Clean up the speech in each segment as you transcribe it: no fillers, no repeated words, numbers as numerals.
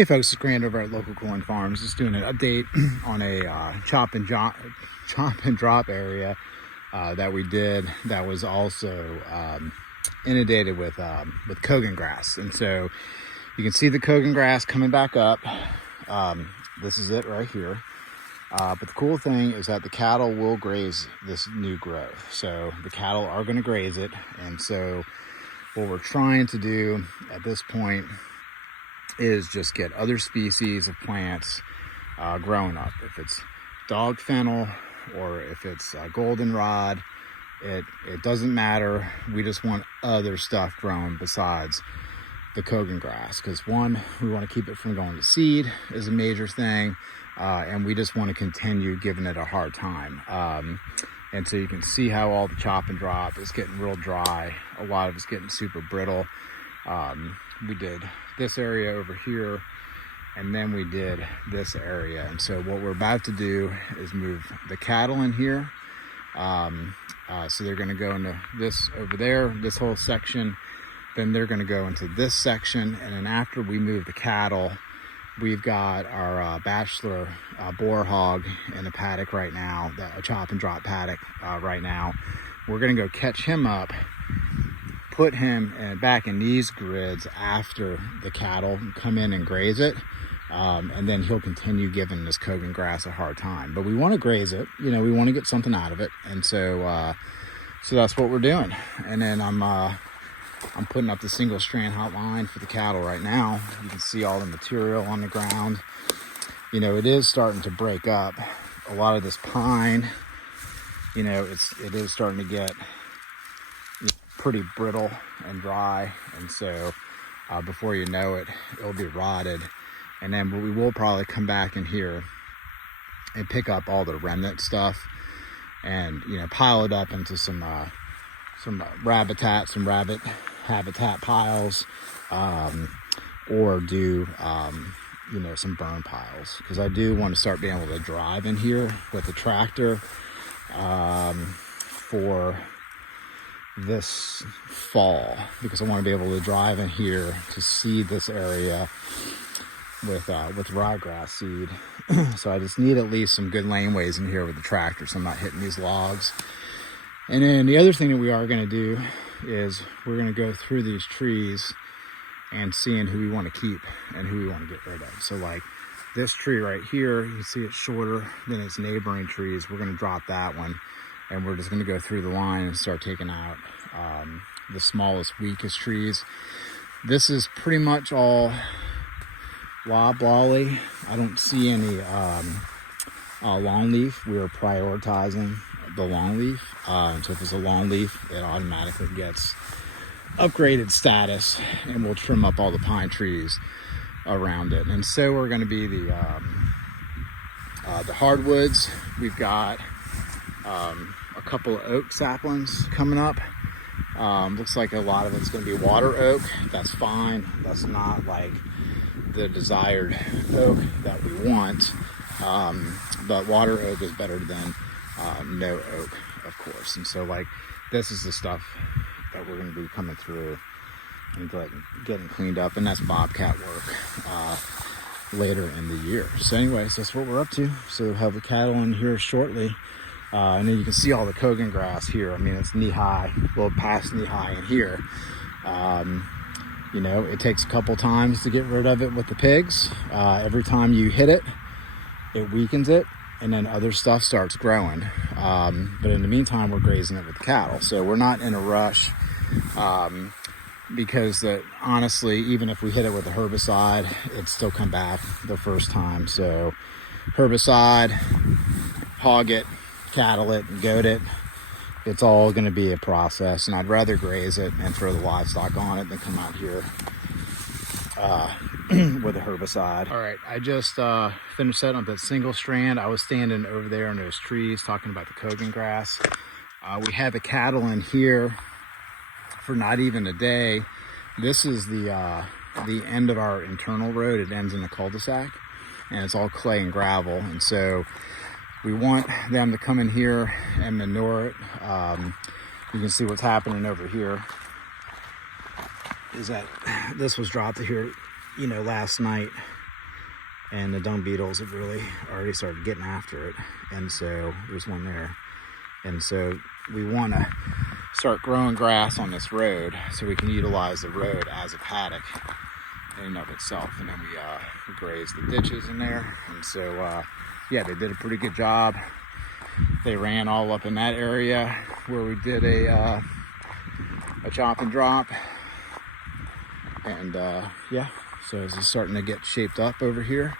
Hey folks, it's Grant over at Local Cogon Farms. Just doing an update on a chop and drop area that we did that was also inundated with Cogon grass. And so you can see the Cogon grass coming back up. This is it right here. But the cool thing is that the cattle will graze this new growth. So the cattle are going to graze it. And so what we're trying to do at this point is just get other species of plants growing up. If it's dog fennel or if it's goldenrod, it doesn't matter. We just want other stuff growing besides the Cogon grass, because one, we want to keep it from going to seed is a major thing, and we just want to continue giving it a hard time. And so you can see how all the chop and drop is getting real dry. A lot of it's getting super brittle. We did this area over here, and then we did this area. And so what we're about to do is move the cattle in here. So they're going to go into this over there, this whole section. Then they're going to go into this section. And then after we move the cattle, we've got our bachelor boar hog in a paddock right now, a chop and drop paddock right now. We're going to go catch him up, put him back in these grids after the cattle come in and graze it. And then he'll continue giving this Cogon grass a hard time. But we want to graze it. You know, we want to get something out of it. And so so that's what we're doing. And then I'm putting up the single strand hot line for the cattle right now. You can see all the material on the ground. You know, it is starting to break up. A lot of this pine, you know, it is starting to get pretty brittle and dry, and so before you know it, it'll be rotted. And then we will probably come back in here and pick up all the remnant stuff and, you know, pile it up into some rabbit habitat piles, or do you know, some burn piles, because I do want to start being able to drive in here with the tractor for this fall, because I want to be able to drive in here to seed this area with ryegrass seed. So I just need at least some good laneways in here with the tractor, so I'm not hitting these logs. And then the other thing that we are going to do is we're going to go through these trees and seeing who we want to keep and who we want to get rid of. So like this tree right here, you see it's shorter than its neighboring trees. We're going to drop that one, and we're just going to go through the line and start taking out the smallest, weakest trees. This is pretty much all loblolly. I don't see any longleaf. We are prioritizing the longleaf. So if it's a longleaf, it automatically gets upgraded status, and we'll trim up all the pine trees around it. And so we're going to be the hardwoods. We've got a couple of oak saplings coming up. Looks like a lot of it's going to be water oak. That's fine. That's not like the desired oak that we want, but water oak is better than no oak, of course. And so like this is the stuff that we're going to be coming through and getting cleaned up, and that's bobcat work later in the year. So anyways, that's what we're up to. So we'll have the cattle in here shortly, and then you can see all the Cogon grass here. I mean, it's knee high, a little past knee high in here. You know, it takes a couple times to get rid of it with the pigs. Every time you hit it, it weakens it, and then other stuff starts growing. But in the meantime, we're grazing it with the cattle. So we're not in a rush, because honestly, even if we hit it with a herbicide, it'd still come back the first time. So herbicide, hog it, cattle it, and goat it, it's all going to be a process. And I'd rather graze it and throw the livestock on it than come out here with a herbicide. All right, I just finished setting up that single strand. I was standing over there in those trees talking about the Cogon grass. We had the cattle in here for not even a day. This is the end of our internal road. It ends in a cul-de-sac, and it's all clay and gravel. And so we want them to come in here and manure it. You can see what's happening over here is that this was dropped here, you know, last night. and the dung beetles have really already started getting after it. And so there's one there. And so we want to start growing grass on this road so we can utilize the road as a paddock in and of itself. And then we graze the ditches in there. And so yeah, they did a pretty good job. They ran all up in that area where we did a chop and drop. And yeah, so this is starting to get shaped up over here.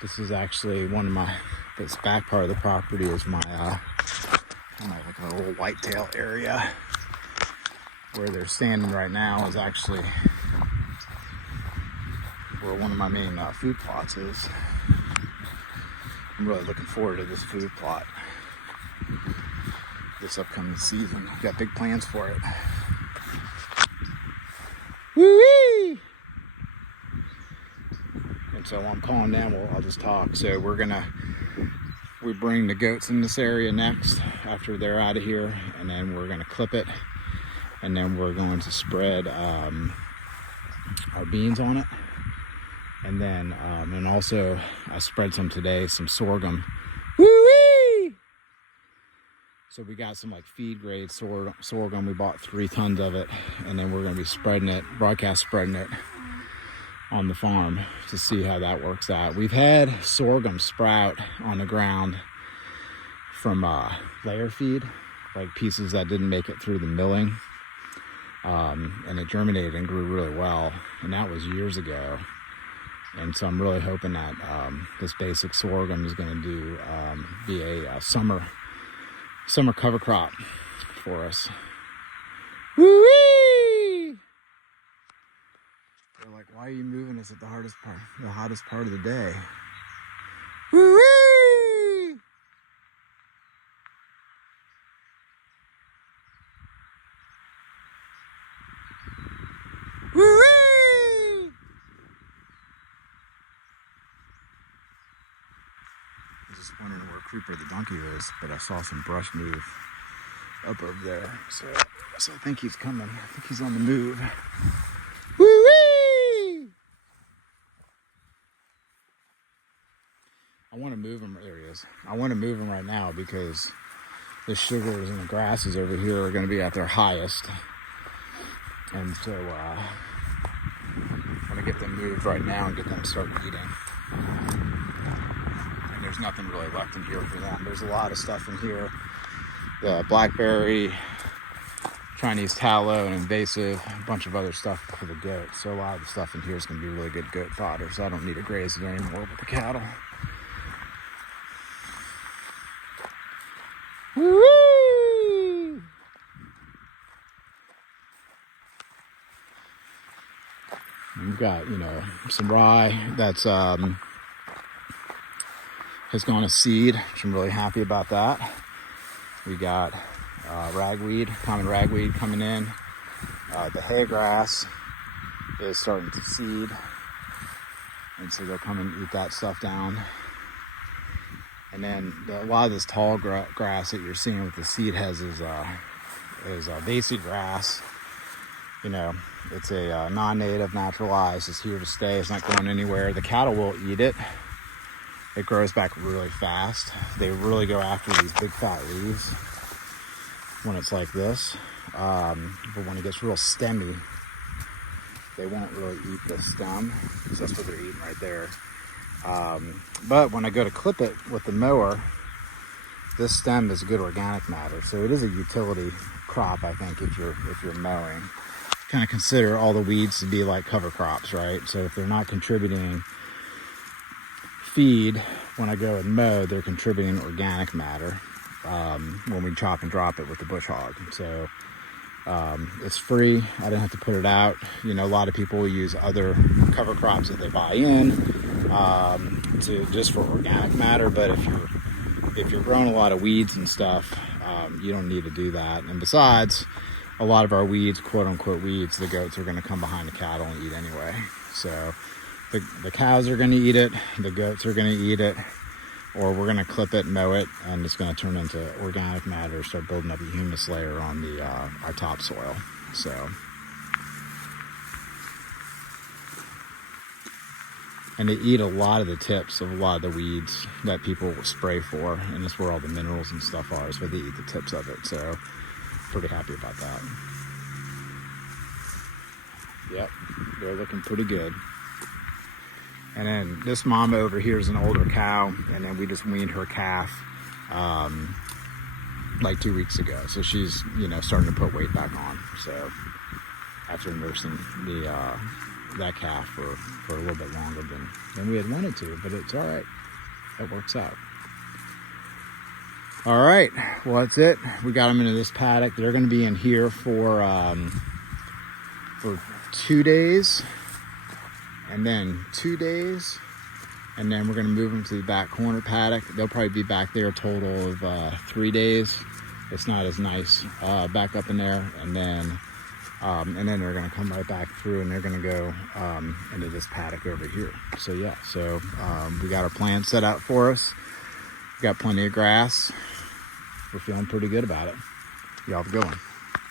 This is actually one of my, this back part of the property is my like a little whitetail area. Where they're standing right now is actually where one of my main food plots is. I'm really looking forward to this food plot this upcoming season. Got big plans for it. Woo-wee! And so while I'm calling down, I'll just talk. So we bring the goats in this area next after they're out of here, and then we're gonna clip it, and then we're going to spread our beans on it. And then, and also I spread some today, some sorghum. Woo-wee! So we got some like feed grade sorghum. We bought 3 tons of it, and then we're gonna be spreading it, broadcast spreading it on the farm to see how that works out. We've had sorghum sprout on the ground from layer feed, like pieces that didn't make it through the milling. And it germinated and grew really well, and that was years ago. And so I'm really hoping that this basic sorghum is going to be a summer cover crop for us. Woo-wee! They're like, why are you moving us at the hottest part of the day? Woo-wee! Woo-wee! I was just wondering where Creeper the donkey is, but I saw some brush move up over there. So I think he's coming. I think he's on the move. Woo-wee! I want to move him. There he is. I want to move him right now because the sugars and the grasses over here are going to be at their highest. And so I want to get them moved right now and get them to start eating. And there's nothing really left in here for them. There's a lot of stuff in here. The blackberry, Chinese tallow, and invasive, a bunch of other stuff for the goats. So a lot of the stuff in here is going to be really good goat fodder. So I don't need to graze it anymore with the cattle. Woo-wee! We've got, some rye that's has gone to seed, which I'm really happy about that. We got ragweed, common ragweed coming in. The hay grass is starting to seed, and so they'll come and eat that stuff down. And then a lot of this tall grass that you're seeing with the seed heads is Vasi grass. It's a non-native, naturalized. It's here to stay. It's not going anywhere. The cattle will eat it. It grows back really fast. They really go after these big fat leaves when it's like this. But when it gets real stemmy, they won't really eat the stem. So that's what they're eating right there. But when I go to clip it with the mower, this stem is good organic matter. So it is a utility crop, I think, if you're mowing. Kind of consider all the weeds to be like cover crops, right? So if they're not contributing feed when I go and mow, they're contributing organic matter when we chop and drop it with the bush hog. So it's free. I didn't have to put it out. A lot of people will use other cover crops that they buy in to just for organic matter. But if you're growing a lot of weeds and stuff, you don't need to do that. And besides, a lot of our weeds, quote unquote weeds, the goats are going to come behind the cattle and eat anyway. So the cows are going to eat it, the goats are going to eat it, or we're going to clip it, mow it, and it's going to turn into organic matter, start building up a humus layer on our topsoil. So And they eat a lot of the tips of a lot of the weeds that people will spray for, and that's where all the minerals and stuff are, is where they eat the tips of it. So pretty happy about that. Yep, they're looking pretty good. And then this mama over here is an older cow, and then we just weaned her calf like 2 weeks ago. So she's, you know, starting to put weight back on. So after nursing that calf for a little bit longer than we had wanted to, but it's all right. It works out. All right, well, that's it. We got them into this paddock. They're going to be in here for 2 days, and then 2 days, and then we're going to move them to the back corner paddock. They'll probably be back there a total of 3 days. It's not as nice back up in there, and then they're going to come right back through, and they're going to go into this paddock over here. So yeah, we got our plan set out for us. We got plenty of grass. We're feeling pretty good about it. Y'all have a good one.